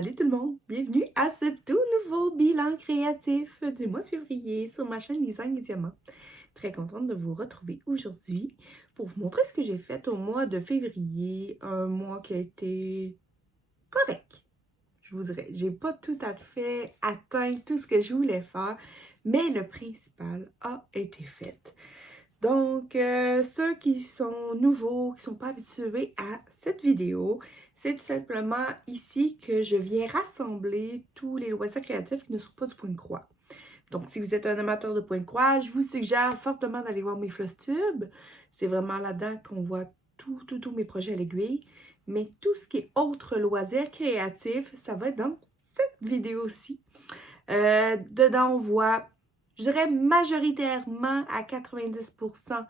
Salut tout le monde, bienvenue à ce tout nouveau bilan créatif du mois de février sur ma chaîne Design et Diamant. Très contente de vous retrouver aujourd'hui pour vous montrer ce que j'ai fait au mois de février, un mois qui a été correct. Je vous dirais, j'ai pas tout à fait atteint tout ce que je voulais faire, mais le principal a été fait. Donc, ceux qui sont nouveaux, qui ne sont pas habitués à cette vidéo, c'est tout simplement ici que je viens rassembler tous les loisirs créatifs qui ne sont pas du point de croix. Donc, si vous êtes un amateur de point de croix, je vous suggère fortement d'aller voir mes Flosstube. C'est vraiment là-dedans qu'on voit tous mes projets à l'aiguille. Mais tout ce qui est autres loisirs créatifs, ça va être dans cette vidéo-ci. Dedans, on voit, je dirais majoritairement à 90%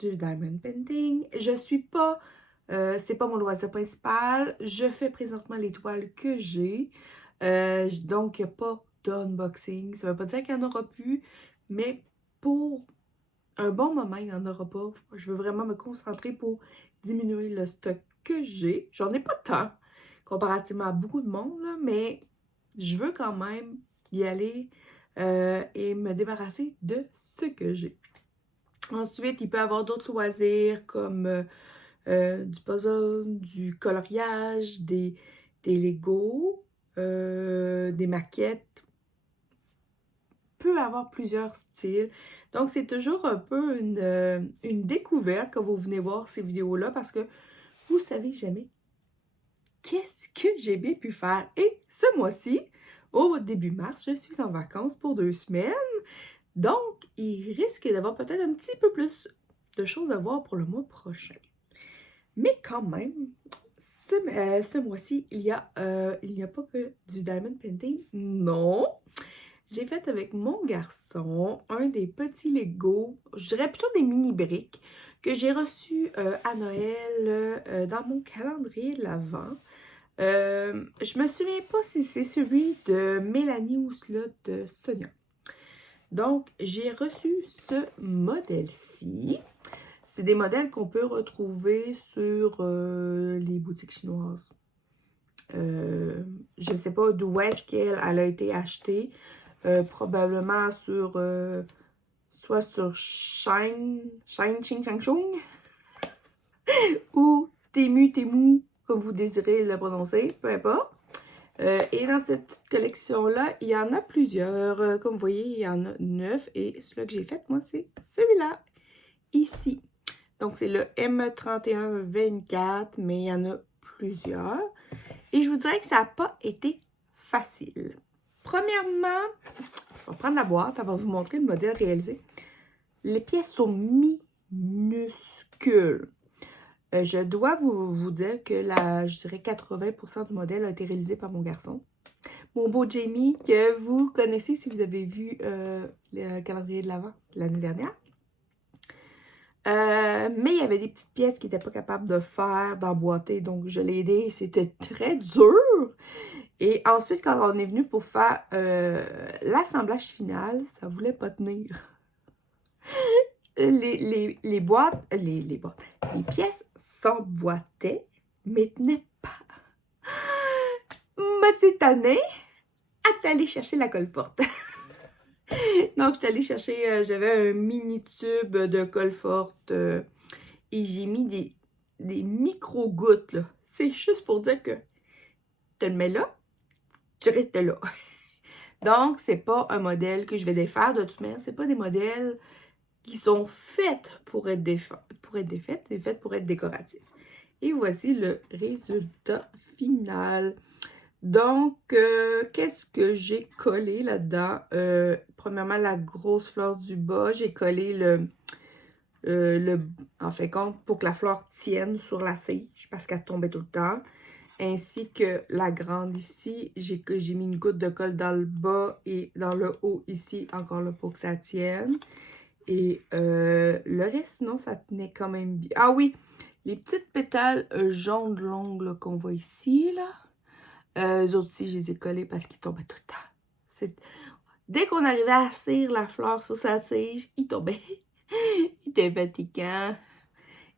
du diamond painting. Je suis pas, c'est pas mon loisir principal. Je fais présentement les toiles que j'ai. Donc, il n'y a pas d'unboxing. Ça ne veut pas dire qu'il n'y en aura plus, mais pour un bon moment, il n'y en aura pas. Je veux vraiment me concentrer pour diminuer le stock que j'ai. J'en ai pas tant, comparativement à beaucoup de monde, là, mais je veux quand même y aller et me débarrasser de ce que j'ai. Ensuite, il peut y avoir d'autres loisirs comme du puzzle, du coloriage, des Legos, des maquettes. Peut avoir plusieurs styles. Donc, c'est toujours un peu une découverte quand vous venez voir ces vidéos-là parce que vous savez jamais qu'est-ce que j'ai bien pu faire. Et ce mois-ci, au début mars, je suis en vacances pour 2 semaines. Donc, il risque d'avoir peut-être un petit peu plus de choses à voir pour le mois prochain. Mais quand même, ce mois-ci, il n'y a pas que du diamond painting. Non! J'ai fait avec mon garçon un des petits Legos, je dirais plutôt des mini-briques, que j'ai reçus à Noël dans mon calendrier de l'Avent. Je me souviens pas si c'est celui de Mélanie ou celui de Sonia. Donc, j'ai reçu ce modèle-ci. C'est des modèles qu'on peut retrouver sur les boutiques chinoises. Je ne sais pas d'où est-ce qu'elle a été achetée. Probablement sur soit sur Shine Ching Chang Chung ou Temu, comme vous désirez le prononcer, peu importe. Et dans cette petite collection-là, il y en a plusieurs. Comme vous voyez, il y en a 9. Et celui que j'ai fait, moi, c'est celui-là, ici. Donc, c'est le M3124, mais il y en a plusieurs. Et je vous dirais que ça n'a pas été facile. Premièrement, on va prendre la boîte, on va vous montrer le modèle réalisé. Les pièces sont minuscules. Je dois vous dire que je dirais 80% du modèle a été réalisé par mon garçon. Mon beau Jamie, que vous connaissez si vous avez vu le calendrier de l'Avent l'année dernière. Mais il y avait des petites pièces qu'il n'était pas capable de faire, d'emboîter, donc je l'ai aidé. C'était très dur. Et ensuite, quand on est venu pour faire l'assemblage final, ça ne voulait pas tenir. Les pièces s'emboîtaient, mais tenaient pas. Mais cette année, à t'aller chercher la colle forte. Donc, je suis allée chercher, j'avais un mini tube de colle forte et j'ai mis des micro-gouttes, là. C'est juste pour dire que tu le mets là, tu restes là. Donc, c'est pas un modèle que je vais défaire. De toute manière, c'est pas des modèles qui sont faits pour être défaits. C'est fait pour être décoratif. Et voici le résultat final. Donc, qu'est-ce que j'ai collé là-dedans? Premièrement, la grosse fleur du bas. J'ai collé en fait, compte, pour que la fleur tienne sur la tige, parce qu'elle tombait tout le temps. Ainsi que la grande ici, j'ai mis une goutte de colle dans le bas et dans le haut ici, encore là pour que ça tienne. Et le reste, sinon, ça tenait quand même bien. Ah oui, les petites pétales jaunes longues qu'on voit ici, là. Eux autres aussi, je les ai collés parce qu'ils tombaient tout le temps. Dès qu'on arrivait à cire la fleur sur sa tige, il tombait. Il était fatigant.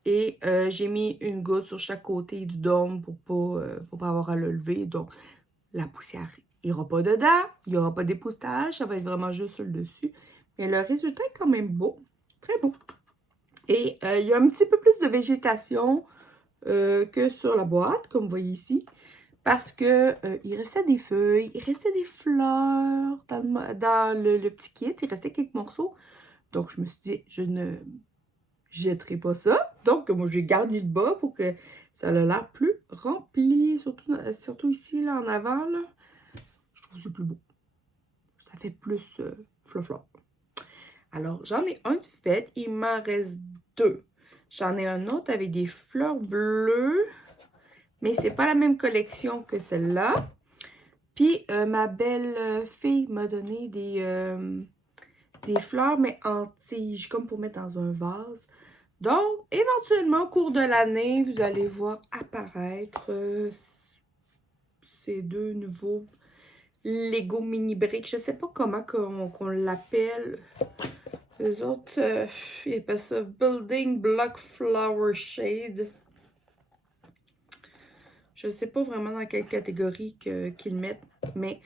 Et j'ai mis une goutte sur chaque côté du dôme pour pas avoir à le lever. Donc, la poussière n'ira pas dedans, il n'y aura pas d'époussetage, ça va être vraiment juste sur le dessus. Mais le résultat est quand même beau, très beau. Et il y a un petit peu plus de végétation que sur la boîte, comme vous voyez ici. Parce que il restait des feuilles, il restait des fleurs dans le petit kit, il restait quelques morceaux. Donc, je me suis dit, je ne jetterai pas ça. Donc, moi, j'ai gardé le bas pour que ça ait l'air plus rempli. Surtout ici, là, en avant, là. Je trouve que c'est plus beau. Ça fait plus fleur. Alors, j'en ai un de fait. Il m'en reste deux. J'en ai un autre avec des fleurs bleues. Mais c'est pas la même collection que celle-là. Puis, ma belle fille m'a donné des fleurs, mais en tige, comme pour mettre dans un vase. Donc, éventuellement, au cours de l'année, vous allez voir apparaître ces deux nouveaux Lego mini briques. Je sais pas comment qu'on l'appelle. Les autres, ils appellent ça Building Block Flower Shade. Je sais pas vraiment dans quelle catégorie qu'ils mettent, mais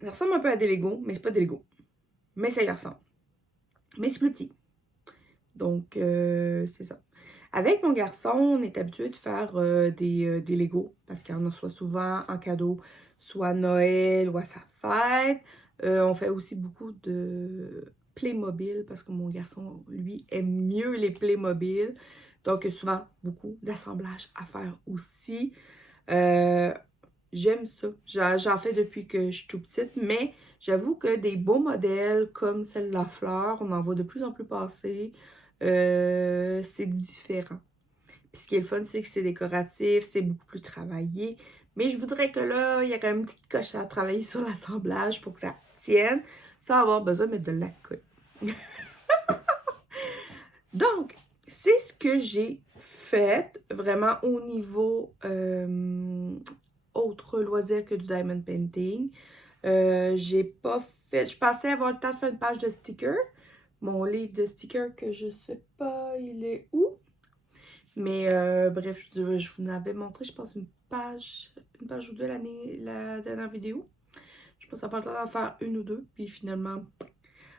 ça ressemble un peu à des Lego, mais c'est pas des Lego. Mais ça y ressemble. Mais c'est plus petit. Donc, c'est ça. Avec mon garçon, on est habitué de faire des Lego, parce qu'il en reçoit souvent en cadeau, soit à Noël ou à sa fête. On fait aussi beaucoup de Playmobil, parce que mon garçon, lui, aime mieux les Playmobil. Donc, souvent, beaucoup d'assemblage à faire aussi. J'aime ça. J'en fais depuis que je suis tout petite, mais j'avoue que des beaux modèles comme celle de la fleur, on en voit de plus en plus passer. C'est différent. Puis ce qui est le fun, c'est que c'est décoratif, c'est beaucoup plus travaillé. Mais je voudrais que là, il y aurait une petite coche à travailler sur l'assemblage pour que ça tienne, sans avoir besoin de mettre de la colle. Donc, c'est ce que j'ai fait vraiment au niveau autre loisir que du diamond painting. J'ai pas fait... Je pensais avoir le temps de faire une page de stickers. Mon livre de stickers que je sais pas, il est où? Mais bref, je vous en avais montré, je pense, une page ou deux la dernière vidéo. Je pense avoir le temps d'en faire une ou deux. Puis finalement,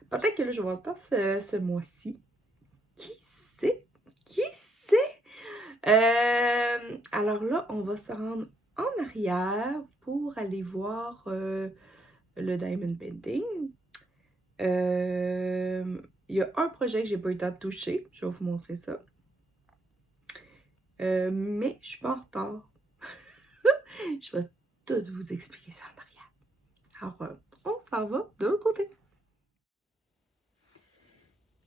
peut-être que là, je vais avoir le temps ce mois-ci. Qui sait? Qui sait? Alors là, on va se rendre en arrière pour aller voir le diamond painting. Il y a un projet que j'ai pas eu le temps de toucher. Je vais vous montrer ça. Mais je suis pas en retard. Je vais tout vous expliquer ça en arrière. Alors, on s'en va d'un côté.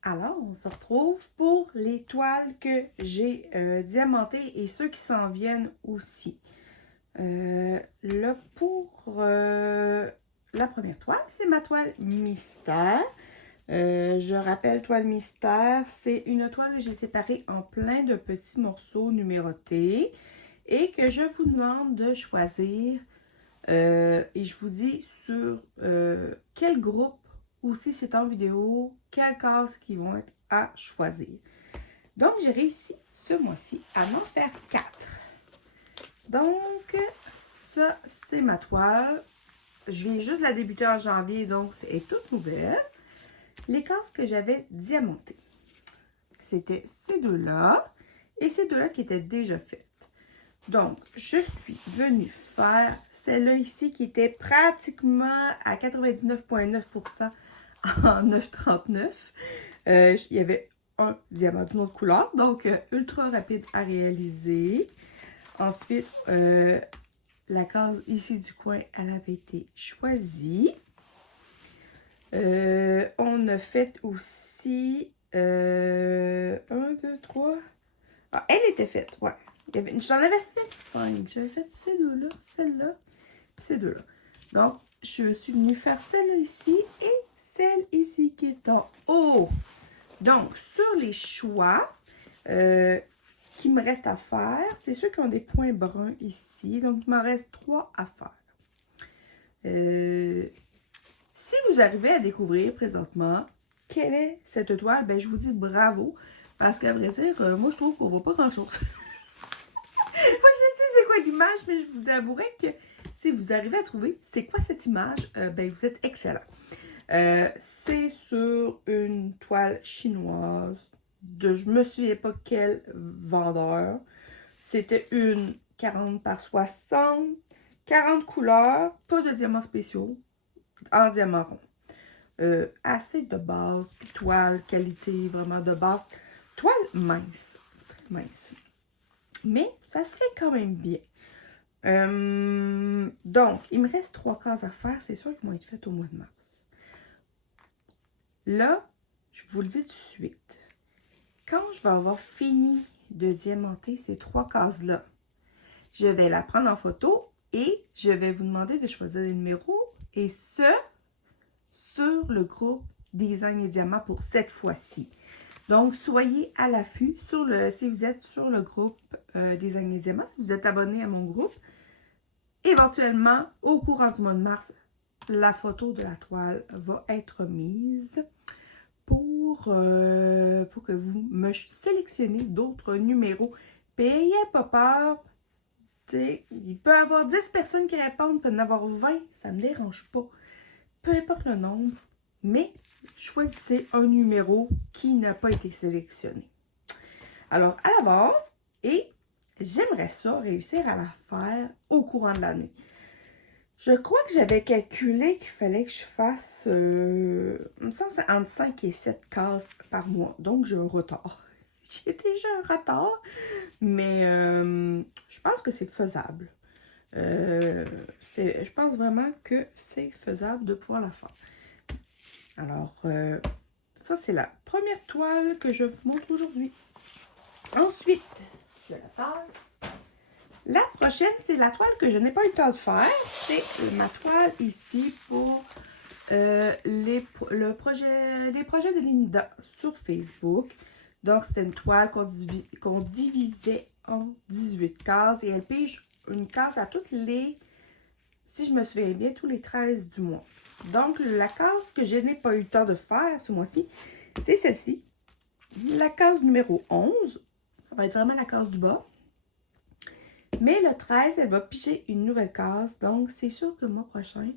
Alors, on se retrouve pour les toiles que j'ai diamantées et ceux qui s'en viennent aussi. Là, pour la première toile, c'est ma toile mystère. Je rappelle, toile mystère, c'est une toile que j'ai séparée en plein de petits morceaux numérotés et que je vous demande de choisir. Et je vous dis sur quel groupe ou si c'est en vidéo, quelles cases qui vont être à choisir. Donc, j'ai réussi ce mois-ci à m'en faire 4. Donc, ça, c'est ma toile. Je viens juste de la débuter en janvier, donc c'est toute nouvelle. Les cases que j'avais diamantées, c'était ces deux-là et ces deux-là qui étaient déjà faites. Donc, je suis venue faire celle-là ici qui était pratiquement à 99,9% en 9,39. Il y avait un diamant d'une autre couleur, donc ultra rapide à réaliser. Ensuite, la case ici du coin, elle avait été choisie. On a fait aussi 1, 2, 3. Ah, elle était faite, ouais. J'en avais fait 5. J'avais fait ces deux-là, celle-là, puis ces deux-là. Donc, je suis venue faire celle-là ici et celle ici qui est en haut. Donc, sur les choix qui me restent à faire, c'est ceux qui ont des points bruns ici. Donc, il m'en reste 3 à faire. Si vous arrivez à découvrir présentement quelle est cette toile, ben je vous dis bravo. Parce qu'à vrai dire, moi je trouve qu'on voit pas grand chose. Moi je sais c'est quoi l'image, mais je vous avouerai que si vous arrivez à trouver c'est quoi cette image, ben vous êtes excellent. C'est sur une toile chinoise de je me souviens pas quel vendeur. C'était une 40 par 60, 40 couleurs, pas de diamants spéciaux, en diamant rond. Assez de base, toile, qualité vraiment de base. Toile mince, mince. Mais ça se fait quand même bien. Donc, il me reste 3 cases à faire. C'est sûr qu'ils vont être faites au mois de mars. Là, je vous le dis tout de suite. Quand je vais avoir fini de diamanter ces 3 cases-là, je vais la prendre en photo et je vais vous demander de choisir les numéros. Et ce, sur le groupe Design et Diamant pour cette fois-ci. Donc, soyez à l'affût si vous êtes sur le groupe Design et Diamant, si vous êtes abonné à mon groupe. Éventuellement, au courant du mois de mars, la photo de la toile va être mise pour que vous me sélectionnez d'autres numéros. Payez pas peur. T'sais, il peut y avoir 10 personnes qui répondent, il peut y en avoir 20, ça ne me dérange pas. Peu importe le nombre, mais choisissez un numéro qui n'a pas été sélectionné. Alors, à l'avance, et j'aimerais ça réussir à la faire au courant de l'année. Je crois que j'avais calculé qu'il fallait que je fasse, il me semble, c'est entre 5 et 7 cases par mois. Donc, j'ai un retard. J'ai déjà un retard, mais je pense que c'est faisable. Je pense vraiment que c'est faisable de pouvoir la faire. Alors, ça, c'est la première toile que je vous montre aujourd'hui. Ensuite, je la passe. La prochaine, c'est la toile que je n'ai pas eu le temps de faire. C'est ma toile ici pour les projets de Linda sur Facebook. Donc, c'était une toile qu'on divisait en 18 cases et elle pige une case à toutes les, si je me souviens bien, tous les 13 du mois. Donc, la case que je n'ai pas eu le temps de faire ce mois-ci, c'est celle-ci. La case numéro 11, ça va être vraiment la case du bas. Mais le 13, elle va piger une nouvelle case. Donc, c'est sûr que le mois prochain,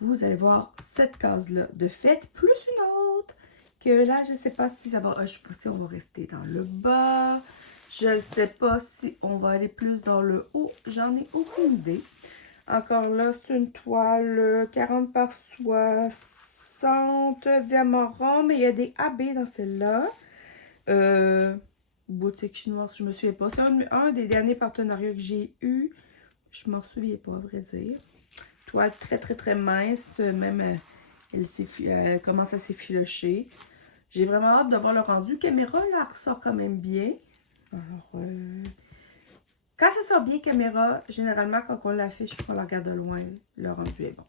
vous allez voir cette case-là de fait, plus une autre. Que là, je ne sais pas si ça va... je ne sais pas si on va rester dans le bas. Je ne sais pas si on va aller plus dans le haut. J'en ai aucune idée. Encore là, c'est une toile 40 par 60 diamants ronds. Mais il y a des AB dans celle-là. Boutique chinoise, je me souviens pas. C'est un des derniers partenariats que j'ai eu. Je m'en souviens pas, à vrai dire. Toile très, très, très mince. Même, elle commence à s'effilocher. J'ai vraiment hâte de voir le rendu. Caméra, là, elle ressort quand même bien. Alors, quand ça sort bien, caméra, généralement, quand on l'affiche, on la regarde de loin, le rendu est bon.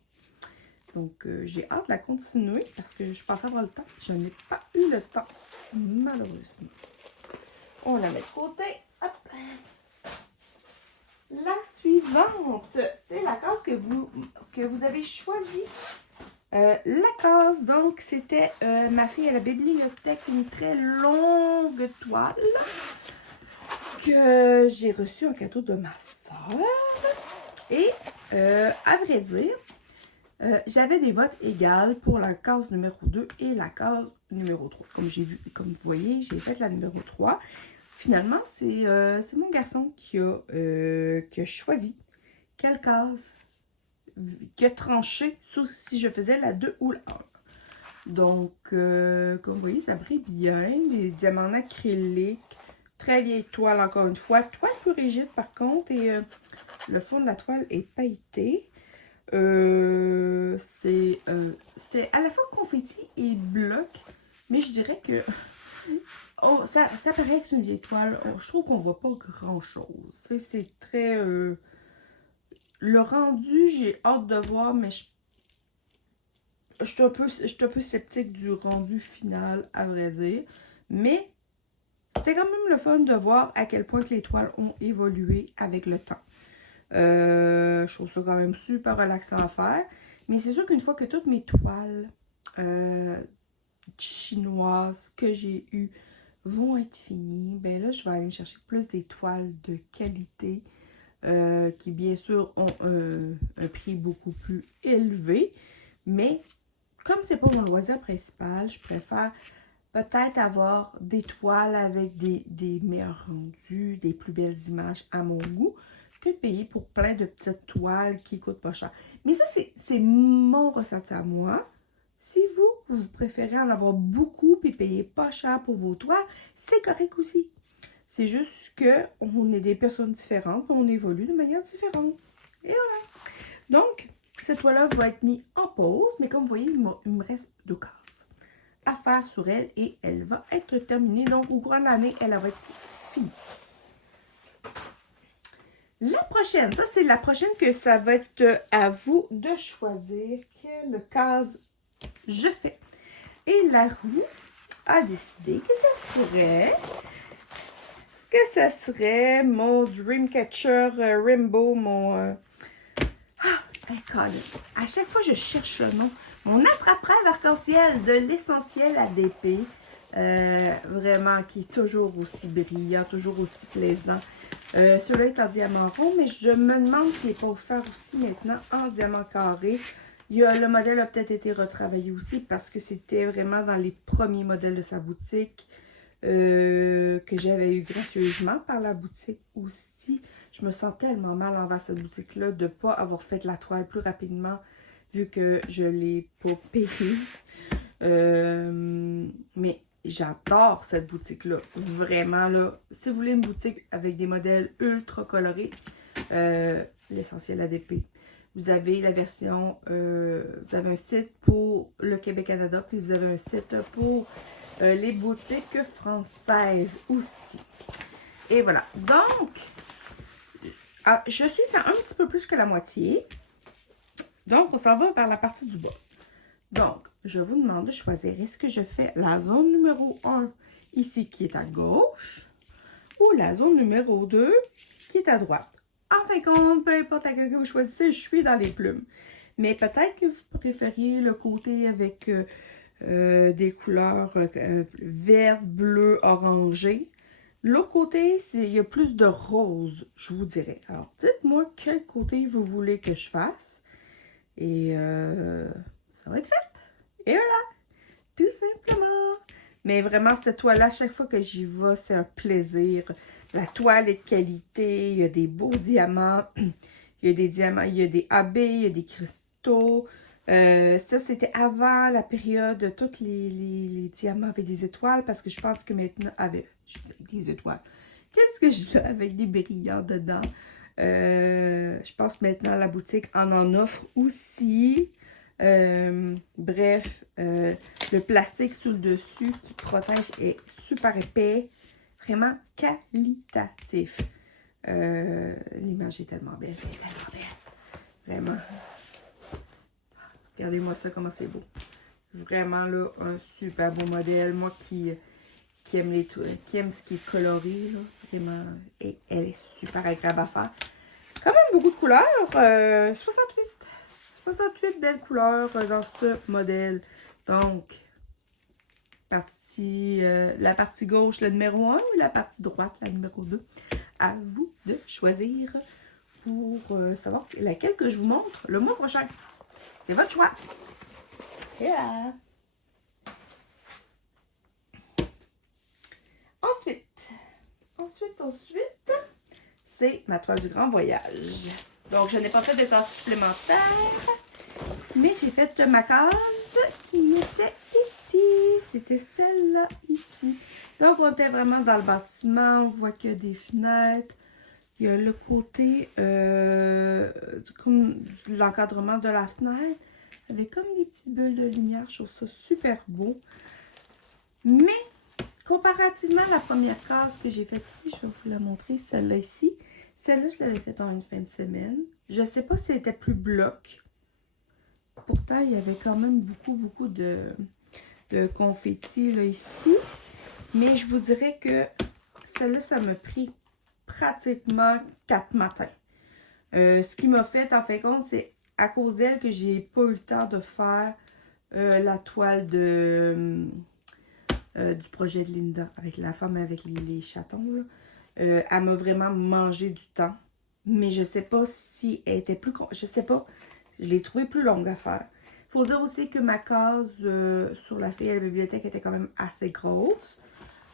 Donc, j'ai hâte de la continuer parce que je pensais avoir le temps. Je n'ai pas eu le temps, malheureusement. On la met de côté. Hop. La suivante, c'est la case que vous avez choisie. La case, donc, c'était ma fille à la bibliothèque, une très longue toile que j'ai reçue en cadeau de ma soeur. Et, à vrai dire, j'avais des votes égales pour la case numéro 2 et la case numéro 3. Comme vous voyez, j'ai fait la numéro 3. Finalement, c'est mon garçon qui a choisi quelle case, qui a tranché si je faisais la 2 ou la 1. Donc, comme vous voyez, ça brille bien. Des diamants acryliques. Très vieille toile, encore une fois. Toile plus rigide, par contre. Et le fond de la toile est pailleté. C'était à la fois confetti et bloc. Mais je dirais que... Oh, ça paraît que c'est une vieille toile. Je trouve qu'on voit pas grand-chose. C'est très... Le rendu, j'ai hâte de voir, mais je suis un peu sceptique du rendu final, à vrai dire. Mais c'est quand même le fun de voir à quel point que les toiles ont évolué avec le temps. Je trouve ça quand même super relaxant à faire. Mais c'est sûr qu'une fois que toutes mes toiles chinoises que j'ai eues vont être finies, ben là, je vais aller me chercher plus des toiles de qualité qui bien sûr ont un prix beaucoup plus élevé. Mais comme c'est pas mon loisir principal, je préfère peut-être avoir des toiles avec des meilleurs rendus, des plus belles images à mon goût, que de payer pour plein de petites toiles qui coûtent pas cher. Mais ça, c'est mon ressenti à moi. Si vous préférez en avoir beaucoup et payer pas cher pour vos toiles, c'est correct aussi. C'est juste qu'on est des personnes différentes et on évolue de manière différente. Et voilà. Donc, cette toile-là va être mise en pause, mais comme vous voyez, il me reste 2 cases à faire sur elle et elle va être terminée. Donc, au courant de l'année, elle va être finie. La prochaine, ça c'est la prochaine que ça va être à vous de choisir quelle case je fais. Et la roue a décidé que ça serait... mon Dreamcatcher Rainbow, mon... à chaque fois je cherche le nom. Mon attrape-rêve arc-en-ciel de l'essentiel ADP. Vraiment, qui est toujours aussi brillant, toujours aussi plaisant. Celui-là est en diamant rond, mais je me demande s'il n'est pas offert aussi maintenant en diamant carré. Le modèle a peut-être été retravaillé aussi parce que c'était vraiment dans les premiers modèles de sa boutique que j'avais eu gracieusement par la boutique aussi. Je me sens tellement mal envers cette boutique-là de ne pas avoir fait la toile plus rapidement vu que je ne l'ai pas payée. Mais j'adore cette boutique-là. Vraiment, là, si vous voulez une boutique avec des modèles ultra colorés, l'essentiel ADP. Vous avez la version, vous avez un site pour le Québec-Canada, puis vous avez un site pour les boutiques françaises aussi. Et voilà. Donc, je suis à un petit peu plus que la moitié. Donc, on s'en va vers la partie du bas. Donc, je vous demande de choisir, est-ce que je fais la zone numéro 1 ici qui est à gauche ou la zone numéro 2 qui est à droite? En fin de compte, peu importe laquelle que vous choisissez, je suis dans les plumes. Mais peut-être que vous préfériez le côté avec des couleurs vert, bleu, orangé. L'autre côté, il y a plus de rose, je vous dirais. Alors, dites-moi quel côté vous voulez que je fasse. Et ça va être fait. Et voilà, tout simplement. Mais vraiment, cette toile-là, à chaque fois que j'y vais, c'est un plaisir. La toile est de qualité, il y a des beaux diamants. Il y a des diamants, il y a des AB, il y a des cristaux. Ça, c'était avant la période de tous les diamants avec des étoiles, parce que je pense que maintenant, avec des étoiles, qu'est-ce que je fais avec des brillants dedans? Je pense maintenant la boutique en offre aussi. Bref, le plastique sur le dessus qui protège est super épais, vraiment qualitatif. L'image est tellement belle, vraiment. Regardez-moi ça, comment c'est beau. Vraiment là, un super beau modèle. Moi qui aime ce qui est coloré, là, vraiment, et elle est super agréable à faire. Quand même beaucoup de couleurs, 68 belles couleurs dans ce modèle. Donc, la partie gauche, le numéro 1 ou la partie droite, la numéro 2. À vous de choisir pour savoir laquelle que je vous montre le mois prochain. C'est votre choix. Yeah. Ensuite, c'est ma toile du grand voyage. Donc, je n'ai pas fait de case supplémentaire, mais j'ai fait ma case qui était ici. C'était celle-là ici. Donc, on était vraiment dans le bâtiment. On voit qu'il y a des fenêtres. Il y a le côté comme l'encadrement de la fenêtre avec comme des petites bulles de lumière. Je trouve ça super beau. Mais, comparativement à la première case que j'ai faite ici, je vais vous la montrer, celle-là ici. Celle-là, je l'avais faite en une fin de semaine. Je ne sais pas si elle était plus bloc. Pourtant, il y avait quand même beaucoup de confettis là, ici. Mais je vous dirais que celle-là, ça m'a pris pratiquement 4 matins. Ce qui m'a fait, en fin de compte, c'est à cause d'elle que j'ai pas eu le temps de faire la toile du projet de Linda, avec la femme avec les chatons. Elle m'a vraiment mangé du temps. Mais je sais pas si elle était plus... Je sais pas. Je l'ai trouvée plus longue à faire. Faut dire aussi que ma case sur la fille à la bibliothèque était quand même assez grosse.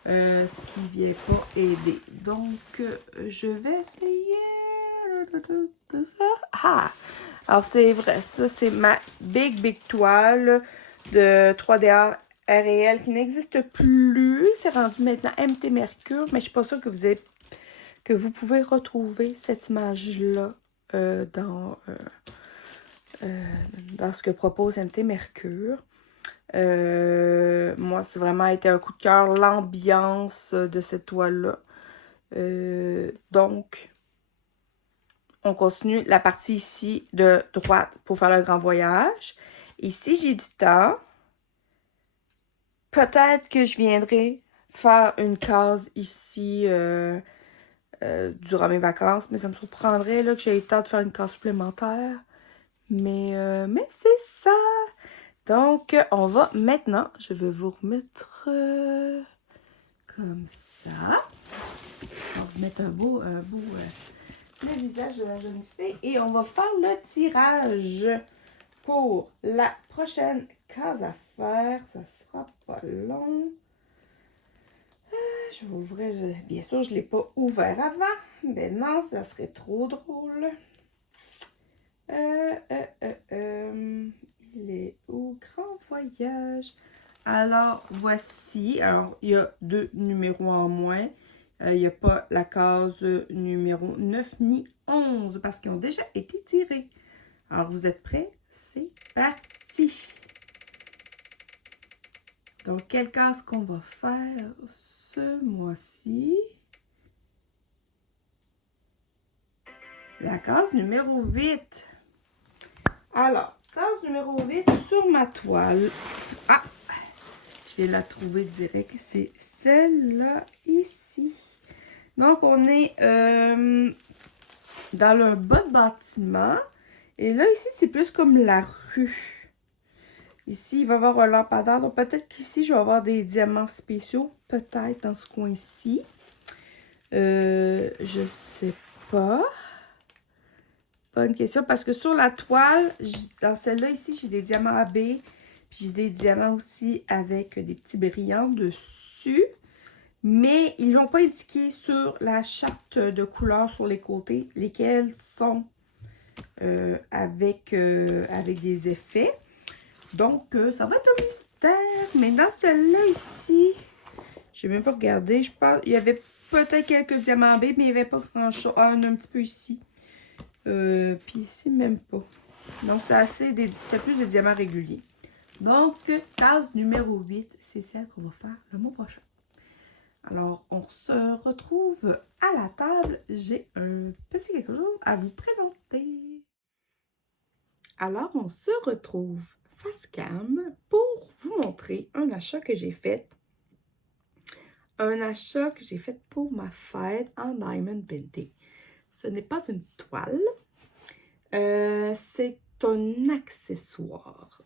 Ce qui vient pas aider. Donc, je vais essayer de ça. Ah! Alors, c'est vrai. Ça, c'est ma big toile de 3DR réel qui n'existe plus. C'est rendu maintenant MT Mercure. Mais je suis pas sûre que vous pouvez retrouver cette image-là dans ce que propose MT Mercure. Moi, c'est vraiment été un coup de cœur, l'ambiance de cette toile-là. Donc, on continue la partie ici de droite pour faire le grand voyage. Et si j'ai du temps, peut-être que je viendrai faire une case ici durant mes vacances, mais ça me surprendrait là, que j'ai le temps de faire une case supplémentaire. Mais c'est ça! Donc, on va maintenant, je vais vous remettre comme ça. On va vous mettre un beau le visage de la jeune fille. Et on va faire le tirage pour la prochaine case à faire. Ça sera pas long. Je vais ouvrir. Bien sûr, je ne l'ai pas ouvert avant. Mais non, ça serait trop drôle. Il est où? Grand voyage. Alors, voici. Alors, il y a 2 numéros en moins. Il n'y a pas la case numéro 9 ni 11 parce qu'ils ont déjà été tirés. Alors, vous êtes prêts? C'est parti! Donc, quelle case qu'on va faire ce mois-ci? La case numéro 8. Alors, case numéro 8 sur ma toile. Ah! Je vais la trouver direct. C'est celle-là ici. Donc, on est dans le bas de bâtiment. Et là, ici, c'est plus comme la rue. Ici, il va y avoir un lampadaire. Donc, peut-être qu'ici, je vais avoir des diamants spéciaux. Peut-être dans ce coin-ci. Je sais pas. Bonne question. Parce que sur la toile, dans celle-là, ici, j'ai des diamants AB. Puis j'ai des diamants aussi avec des petits brillants dessus. Mais ils n'ont pas indiqué sur la charte de couleurs sur les côtés, lesquels sont avec des effets. Donc, ça va être un mystère. Mais dans celle-là ici, je n'ai même pas regardé. Je pense il y avait peut-être quelques diamants B, mais il n'y avait pas grand-chose. Ah, il y en a un petit peu ici. Puis ici, même pas. Donc, c'était plus des diamants réguliers. Donc, case numéro 8, c'est celle qu'on va faire le mois prochain. Alors, on se retrouve à la table. J'ai un petit quelque chose à vous présenter. Alors, on se retrouve face cam pour vous montrer un achat que j'ai fait. Un achat que j'ai fait pour ma fête en Diamond Painting. Ce n'est pas une toile. C'est un accessoire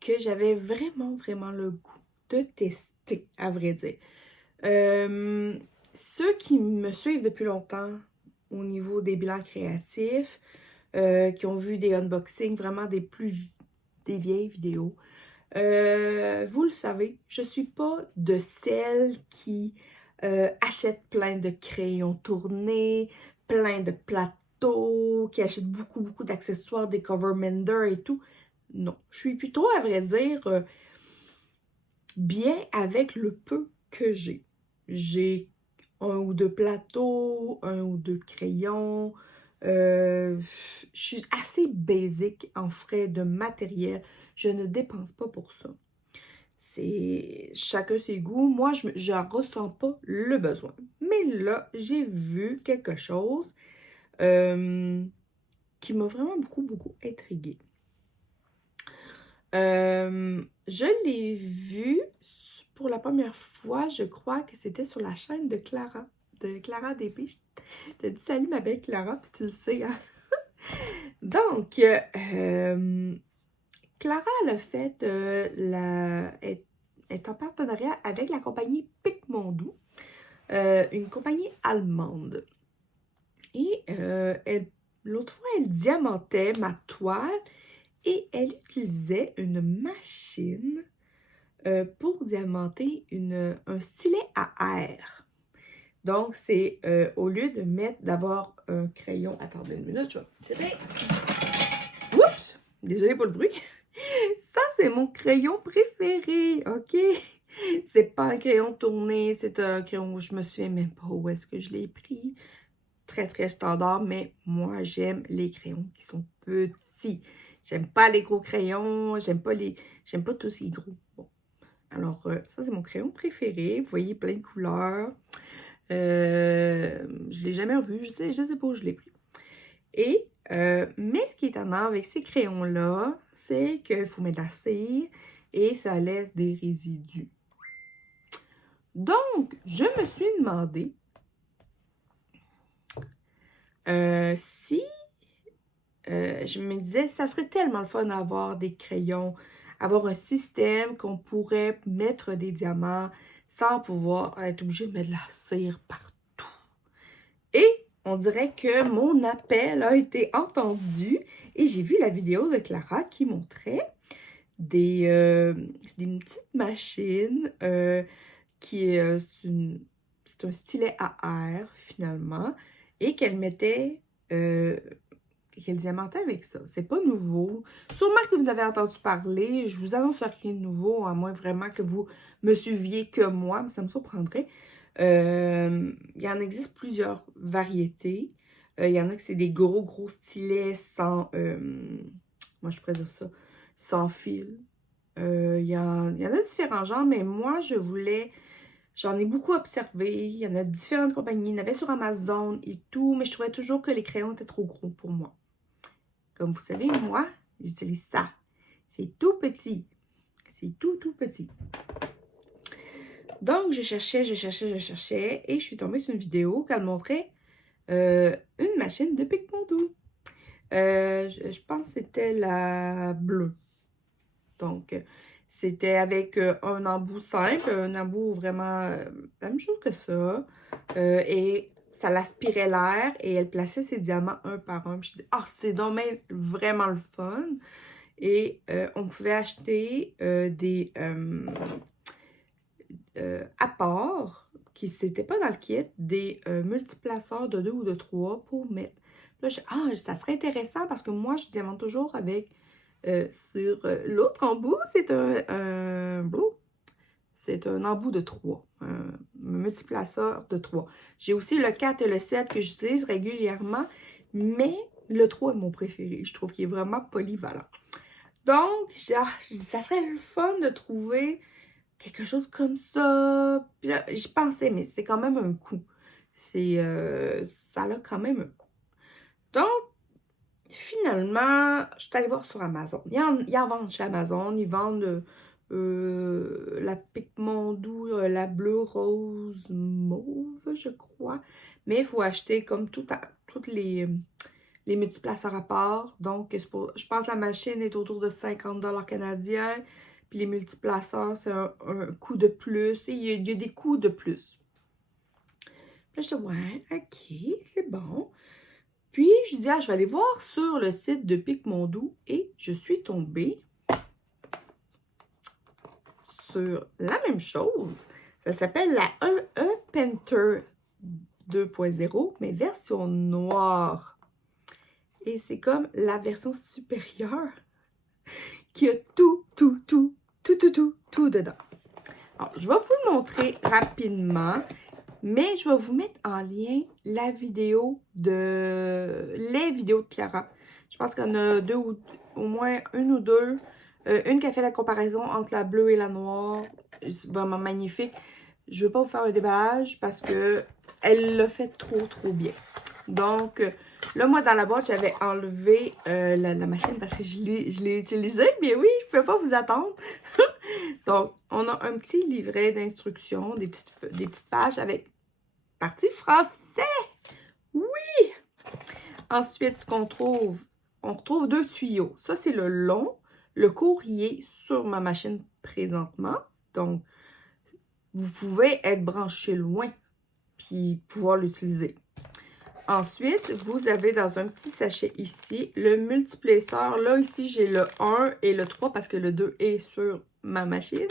que j'avais vraiment le goût de tester, à vrai dire. Ceux qui me suivent depuis longtemps au niveau des bilans créatifs, qui ont vu des unboxings, vraiment des vieilles vidéos, vous le savez, je suis pas de celles qui achètent plein de crayons tournés, plein de plateaux, qui achètent beaucoup d'accessoires, des cover menders et tout. Non, je suis plutôt, à vrai dire, bien avec le peu que j'ai. J'ai 1 ou 2 plateaux, 1 ou 2 crayons. Je suis assez basique en frais de matériel. Je ne dépense pas pour ça. C'est chacun ses goûts. Moi, je n'en ressens pas le besoin. Mais là, j'ai vu quelque chose qui m'a vraiment beaucoup intriguée. Je l'ai vu pour la première fois, je crois que c'était sur la chaîne de Clara DP. Je te dis salut ma belle Clara, puis tu le sais, hein? Donc, Clara, elle a fait est en partenariat avec la compagnie Picmondo, une compagnie allemande. Et l'autre fois, elle diamantait ma toile et elle utilisait une machine pour diamanter un stylet à air. Donc, c'est au lieu d'avoir un crayon... Attendez une minute, je vais tirer. Oups! Désolée pour le bruit. Ça, c'est mon crayon préféré, OK? C'est pas un crayon tourné, c'est un crayon où je me souviens même pas où est-ce que je l'ai pris. Très, très standard, mais moi, j'aime les crayons qui sont petits. J'aime pas les gros crayons, j'aime pas tout ce qui est gros. Bon. Alors, ça, c'est mon crayon préféré. Vous voyez, plein de couleurs. Je l'ai jamais revu, je sais pas où je l'ai pris. Et, mais ce qui est étonnant avec ces crayons-là, c'est qu'il faut mettre de la cire et ça laisse des résidus. Donc, je me suis demandé si je me disais, ça serait tellement le fun d'avoir des crayons, avoir un système qu'on pourrait mettre des diamants sans pouvoir être obligé de mettre de la cire partout. Et on dirait que mon appel a été entendu et j'ai vu la vidéo de Clara qui montrait des petites machines qui est c'est un stylet à air finalement et qu'elle mettait qu'elle diamantait avec ça. C'est pas nouveau. Sûrement que vous avez entendu parler. Je vous annonce rien de nouveau, à moins vraiment que vous me suiviez que moi, mais ça me surprendrait. Il y en existe plusieurs variétés. Il y en a que c'est des gros stylets sans... moi, je pourrais dire ça. Sans fil. Il y en a différents genres, mais moi, j'en ai beaucoup observé. Il y en a différentes compagnies. Il y en avait sur Amazon et tout, mais je trouvais toujours que les crayons étaient trop gros pour moi. Comme vous savez, moi, j'utilise ça. C'est tout petit. C'est tout petit. Donc, je cherchais et je suis tombée sur une vidéo qu'elle montrait une machine de Picmondo. Je pense que c'était la bleue. Donc, c'était avec un embout simple, un embout vraiment la même chose que ça. Et ça l'aspirait l'air et elle plaçait ses diamants un par un. Puis je dis, ah, c'est donc vraiment le fun. Et on pouvait acheter des apports qui n'étaient pas dans le kit, des multiplaceurs de 2 ou de 3 pour mettre. Là, ça serait intéressant parce que moi, je diamante toujours avec sur l'autre embout, c'est c'est un embout de 3, un multiplaceur de 3. J'ai aussi le 4 et le 7 que j'utilise régulièrement, mais le 3 est mon préféré. Je trouve qu'il est vraiment polyvalent. Donc, ça serait le fun de trouver quelque chose comme ça. Puis là, j'y pensais, mais c'est quand même un coût. Ça a quand même un coût. Donc, finalement, je suis allée voir sur Amazon. Ils en vendent chez Amazon. Ils vendent la Picmondo, la bleu, rose, mauve, je crois. Mais il faut acheter comme toutes les multiplaceurs à part. Donc, je pense que la machine est autour de 50 $ canadiens. Puis les multiplaceurs, c'est un coût de plus. Il y a des coûts de plus. Puis là, je dis, ouais, ok, c'est bon. Puis, je dis, je vais aller voir sur le site de Picmondo et je suis tombée sur la même chose. Ça s'appelle la Painter 2.0, mais version noire. Et c'est comme la version supérieure qui a tout dedans. Alors, je vais vous le montrer rapidement, mais je vais vous mettre en lien les vidéos de Clara. Je pense qu'il y en a au moins une ou deux. Une qui a fait la comparaison entre la bleue et la noire. C'est vraiment magnifique. Je ne veux pas vous faire un déballage parce que elle l'a fait trop bien. Donc, là, moi, dans la boîte, j'avais enlevé la machine parce que je l'ai utilisée. Mais oui, je ne peux pas vous attendre. Donc, on a un petit livret d'instructions, des petites pages avec partie français. Oui! Ensuite, ce qu'on trouve, on retrouve 2 tuyaux. Ça, c'est le long. Le court, il est sur ma machine présentement. Donc, vous pouvez être branché loin puis pouvoir l'utiliser. Ensuite, vous avez dans un petit sachet ici le multiplaceur. Là, ici, j'ai le 1 et le 3 parce que le 2 est sur ma machine.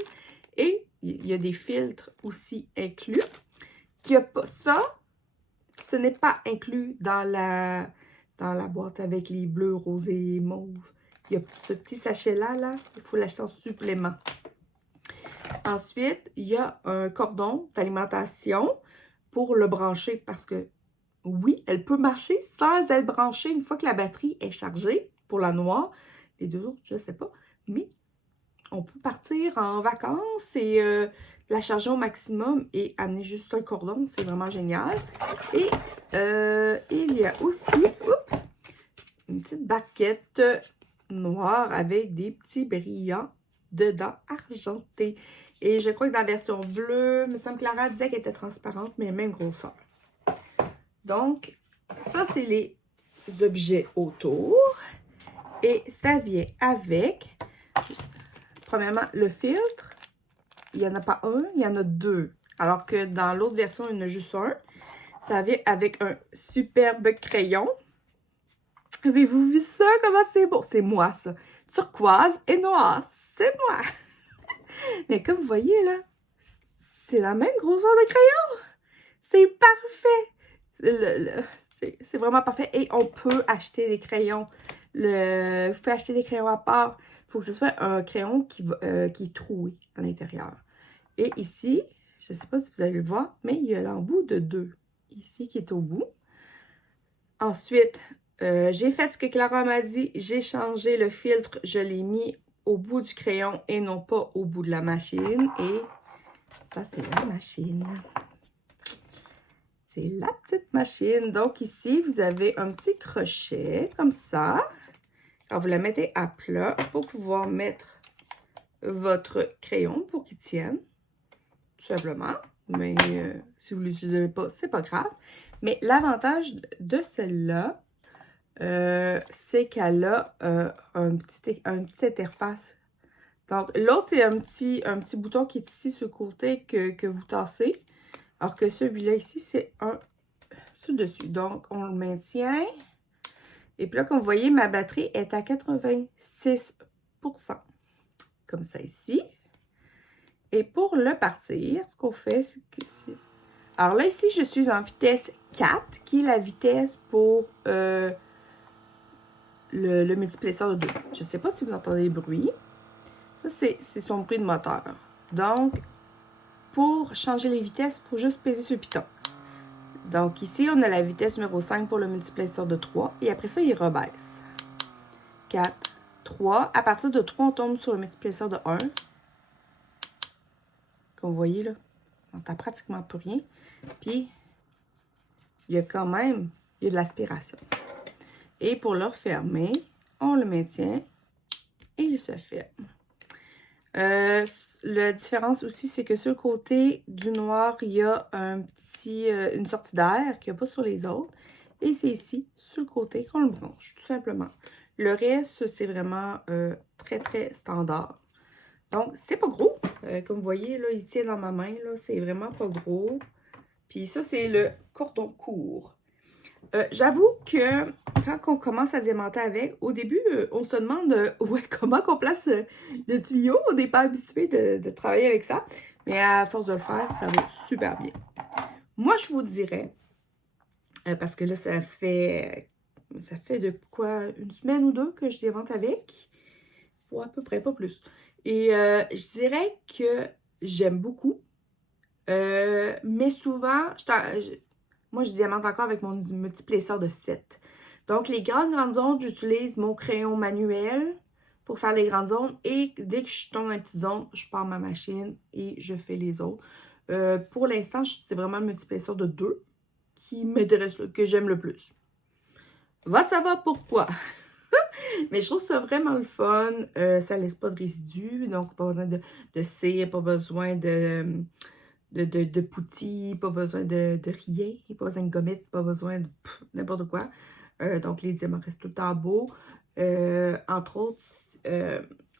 Et il y a des filtres aussi inclus. Ça, ce n'est pas inclus dans la boîte avec les bleus, rosés et mauves. Il y a ce petit sachet-là, il faut l'acheter en supplément. Ensuite, il y a un cordon d'alimentation pour le brancher parce que, oui, elle peut marcher sans être branchée une fois que la batterie est chargée pour la noire. Les deux autres, je ne sais pas, mais on peut partir en vacances et la charger au maximum et amener juste un cordon. C'est vraiment génial. Et il y a aussi une petite baquette noire avec des petits brillants dedans argentés. Et je crois que dans la version bleue, il me semble que Clara disait qu'elle était transparente, mais même grosseur. Donc, ça, c'est les objets autour. Et ça vient avec, premièrement, le filtre. Il n'y en a pas un, il y en a deux. Alors que dans l'autre version, il y en a juste un. Ça vient avec un superbe crayon. Avez-vous vu ça? Comment c'est beau? C'est moi, ça. Turquoise et noir. C'est moi. Mais comme vous voyez, là, c'est la même grosseur de crayon. C'est parfait. C'est vraiment parfait. Et on peut acheter des crayons. Vous pouvez acheter des crayons à part. Il faut que ce soit un crayon qui est troué à l'intérieur. Et ici, je ne sais pas si vous allez le voir, mais il y a l'embout de 2. Ici, qui est au bout. Ensuite, j'ai fait ce que Clara m'a dit. J'ai changé le filtre. Je l'ai mis au bout du crayon et non pas au bout de la machine. Et ça, c'est la machine. C'est la petite machine. Donc ici, vous avez un petit crochet comme ça. Alors, vous la mettez à plat pour pouvoir mettre votre crayon pour qu'il tienne. Tout simplement. Mais si vous ne l'utilisez pas, c'est pas grave. Mais l'avantage de celle-là, c'est qu'elle a une petite interface. Donc, l'autre, c'est un petit bouton qui est ici sur le côté que vous tassez. Alors que celui-là ici, c'est un sur dessus. Donc, on le maintient. Et puis là, comme vous voyez, ma batterie est à 86 %. Comme ça ici. Et pour le partir, ce qu'on fait, c'est que... Alors là, ici, je suis en vitesse 4, qui est la vitesse pour le multiplaceur de 2. Je ne sais pas si vous entendez le bruit. Ça, c'est son bruit de moteur. Donc, pour changer les vitesses, il faut juste peser sur le piton. Donc ici, on a la vitesse numéro 5 pour le multiplaceur de 3. Et après ça, il rebaisse. 4, 3. À partir de 3, on tombe sur le multiplaceur de 1. Comme vous voyez, là, on n'entend pratiquement plus rien. Puis, il y a quand même de l'aspiration. Et pour le refermer, on le maintient et il se ferme. La différence aussi, c'est que sur le côté du noir, il y a une sortie d'air qu'il n'y a pas sur les autres. Et c'est ici, sur le côté, qu'on le branche, tout simplement. Le reste, c'est vraiment très, très standard. Donc, c'est pas gros. Comme vous voyez, là, il tient dans ma main. C'est vraiment pas gros. Puis ça, c'est le cordon court. J'avoue que quand on commence à diamanter avec, au début, on se demande comment on place le tuyau. On n'est pas habitué de travailler avec ça. Mais à force de le faire, ça va super bien. Moi, je vous dirais, parce que là, ça fait de quoi, une semaine ou deux que je diamante avec. Ou à peu près, pas plus. Et je dirais que j'aime beaucoup. Mais souvent, moi, je diamante encore avec mon multiplaceur de 7. Donc, les grandes ondes, j'utilise mon crayon manuel pour faire les grandes ondes. Et dès que je tombe dans les petites ondes, je pars ma machine et je fais les autres. Pour l'instant, c'est vraiment le multiplaceur de 2 qui m'intéresse, que j'aime le plus. Va savoir pourquoi. Mais je trouve ça vraiment le fun. Ça laisse pas de résidus. Donc, pas besoin de cire, pas besoin de poutis, pas besoin de rien, pas besoin de gommettes, pas besoin de n'importe quoi. Donc, les diamants restent tout le temps beaux. Entre autres,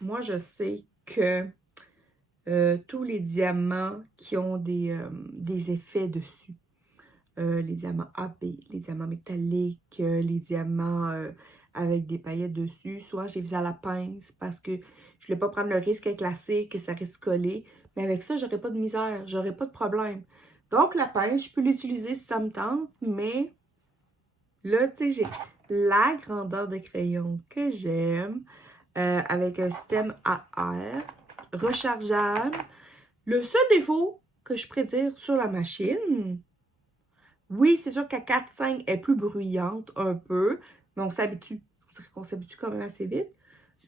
moi, je sais que tous les diamants qui ont des effets dessus, les diamants AB, les diamants métalliques, les diamants avec des paillettes dessus. Souvent, je les faisais à la pince parce que je voulais pas prendre le risque avec la cire que ça risque de coller. Mais avec ça, j'aurais pas de misère, j'aurais pas de problème. Donc, la pince, je peux l'utiliser si ça me tente, mais là, tu sais, j'ai la grandeur de crayon que j'aime avec un système AR rechargeable. Le seul défaut que je pourrais dire sur la machine, oui, c'est sûr qu'à 4-5, elle est plus bruyante un peu, mais on s'habitue. On dirait qu'on s'habitue quand même assez vite.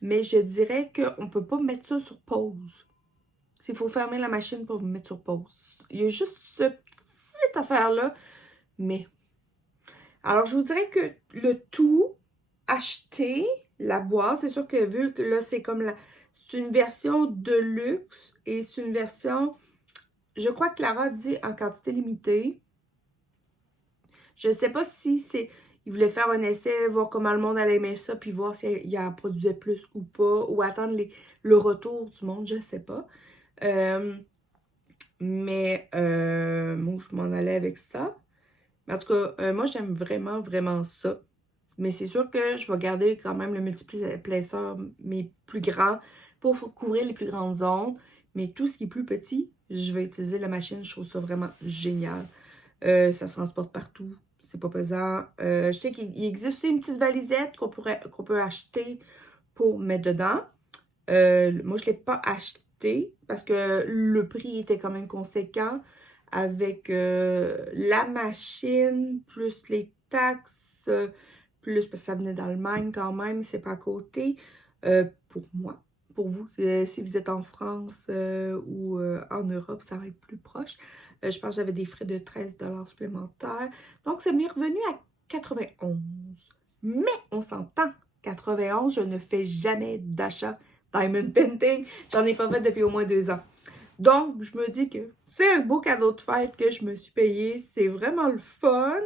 Mais je dirais qu'on ne peut pas mettre ça sur pause. Il faut fermer la machine pour vous mettre sur pause. Il y a juste cette affaire-là. Mais, alors je vous dirais que le tout, acheter la boîte, c'est sûr que vu que là, c'est comme c'est une version de luxe et c'est une version, je crois que Clara dit en quantité limitée. Je ne sais pas si c'est, il voulait faire un essai, voir comment le monde allait aimer ça, puis voir s'il en produisait plus ou pas, ou attendre le retour du monde, je ne sais pas. Moi, je m'en allais avec ça. Mais en tout cas, moi, j'aime vraiment, vraiment ça. Mais c'est sûr que je vais garder quand même le multiplexeur, mes plus grands, pour couvrir les plus grandes zones. Mais tout ce qui est plus petit, je vais utiliser la machine. Je trouve ça vraiment génial. Ça se transporte partout. C'est pas pesant. Je sais qu'il existe aussi une petite valisette qu'on peut acheter pour mettre dedans. Moi, je ne l'ai pas acheté parce que le prix était quand même conséquent avec la machine, plus les taxes, plus parce que ça venait d'Allemagne quand même, c'est pas à côté. Pour moi, pour vous, si vous êtes en France ou en Europe, ça va être plus proche. Je pense que j'avais des frais de 13 $ supplémentaires. Donc, ça m'est revenu à 91. Mais on s'entend, 91, je ne fais jamais d'achat Diamond Painting. J'en ai pas fait depuis au moins 2 ans. Donc, je me dis que c'est un beau cadeau de fête que je me suis payé. C'est vraiment le fun.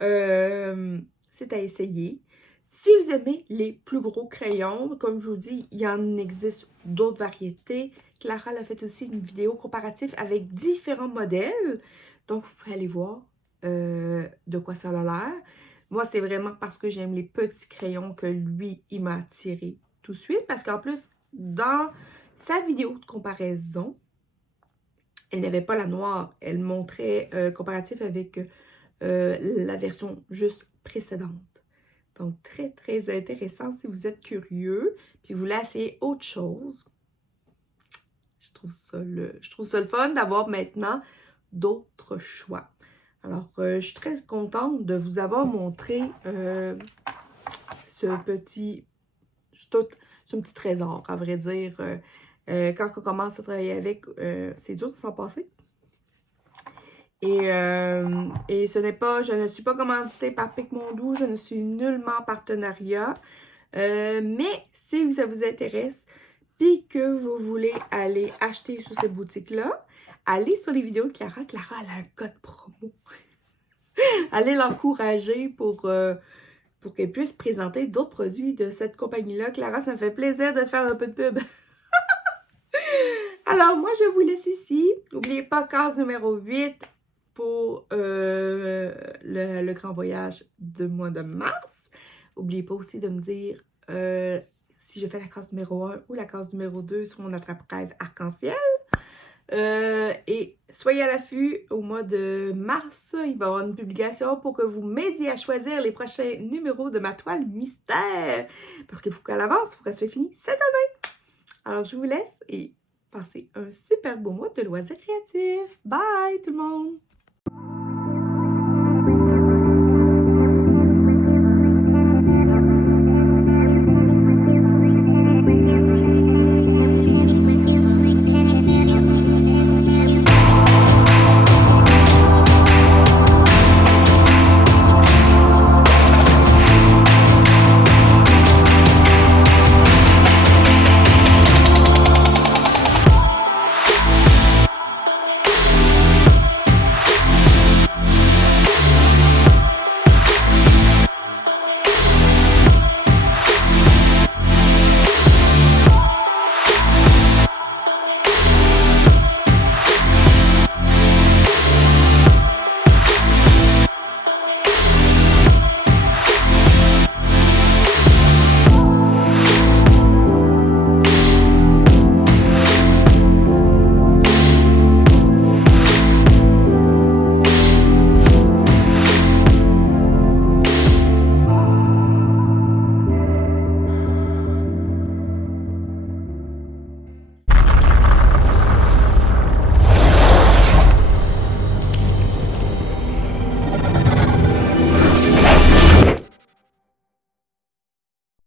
C'est à essayer. Si vous aimez les plus gros crayons, comme je vous dis, il y en existe d'autres variétés. Clara a fait aussi une vidéo comparative avec différents modèles. Donc, vous pouvez aller voir de quoi ça a l'air. Moi, c'est vraiment parce que j'aime les petits crayons que lui, il m'a attiré tout de suite. Parce qu'en plus, dans sa vidéo de comparaison, elle n'avait pas la noire. Elle montrait comparatif avec la version juste précédente. Donc, très, très intéressant si vous êtes curieux puis vous voulez essayer autre chose. Je trouve ça le fun d'avoir maintenant d'autres choix. Alors, je suis très contente de vous avoir montré ce petit trésor, à vrai dire. Quand on commence à travailler avec, c'est dur de s'en passer. Et ce n'est pas, je ne suis pas commanditée par Pic Mondou, je ne suis nullement en partenariat. Mais si ça vous intéresse, puis que vous voulez aller acheter sur cette boutique-là, allez sur les vidéos de Clara. Clara, elle a un code promo. Allez l'encourager pour qu'elle puisse présenter d'autres produits de cette compagnie-là. Clara, ça me fait plaisir de te faire un peu de pub. Alors, moi, je vous laisse ici. N'oubliez pas, case numéro 8 pour le grand voyage du mois de mars. N'oubliez pas aussi de me dire si je fais la case numéro 1 ou la case numéro 2 sur mon attrape-rêve arc-en-ciel. Et soyez à l'affût au mois de mars. Il va y avoir une publication pour que vous m'aidiez à choisir les prochains numéros de ma toile mystère. Parce qu'il faut qu'à l'avance, il faut qu'elle soit finie cette année. Alors, je vous laisse et passez un super beau mois de loisirs créatifs. Bye tout le monde!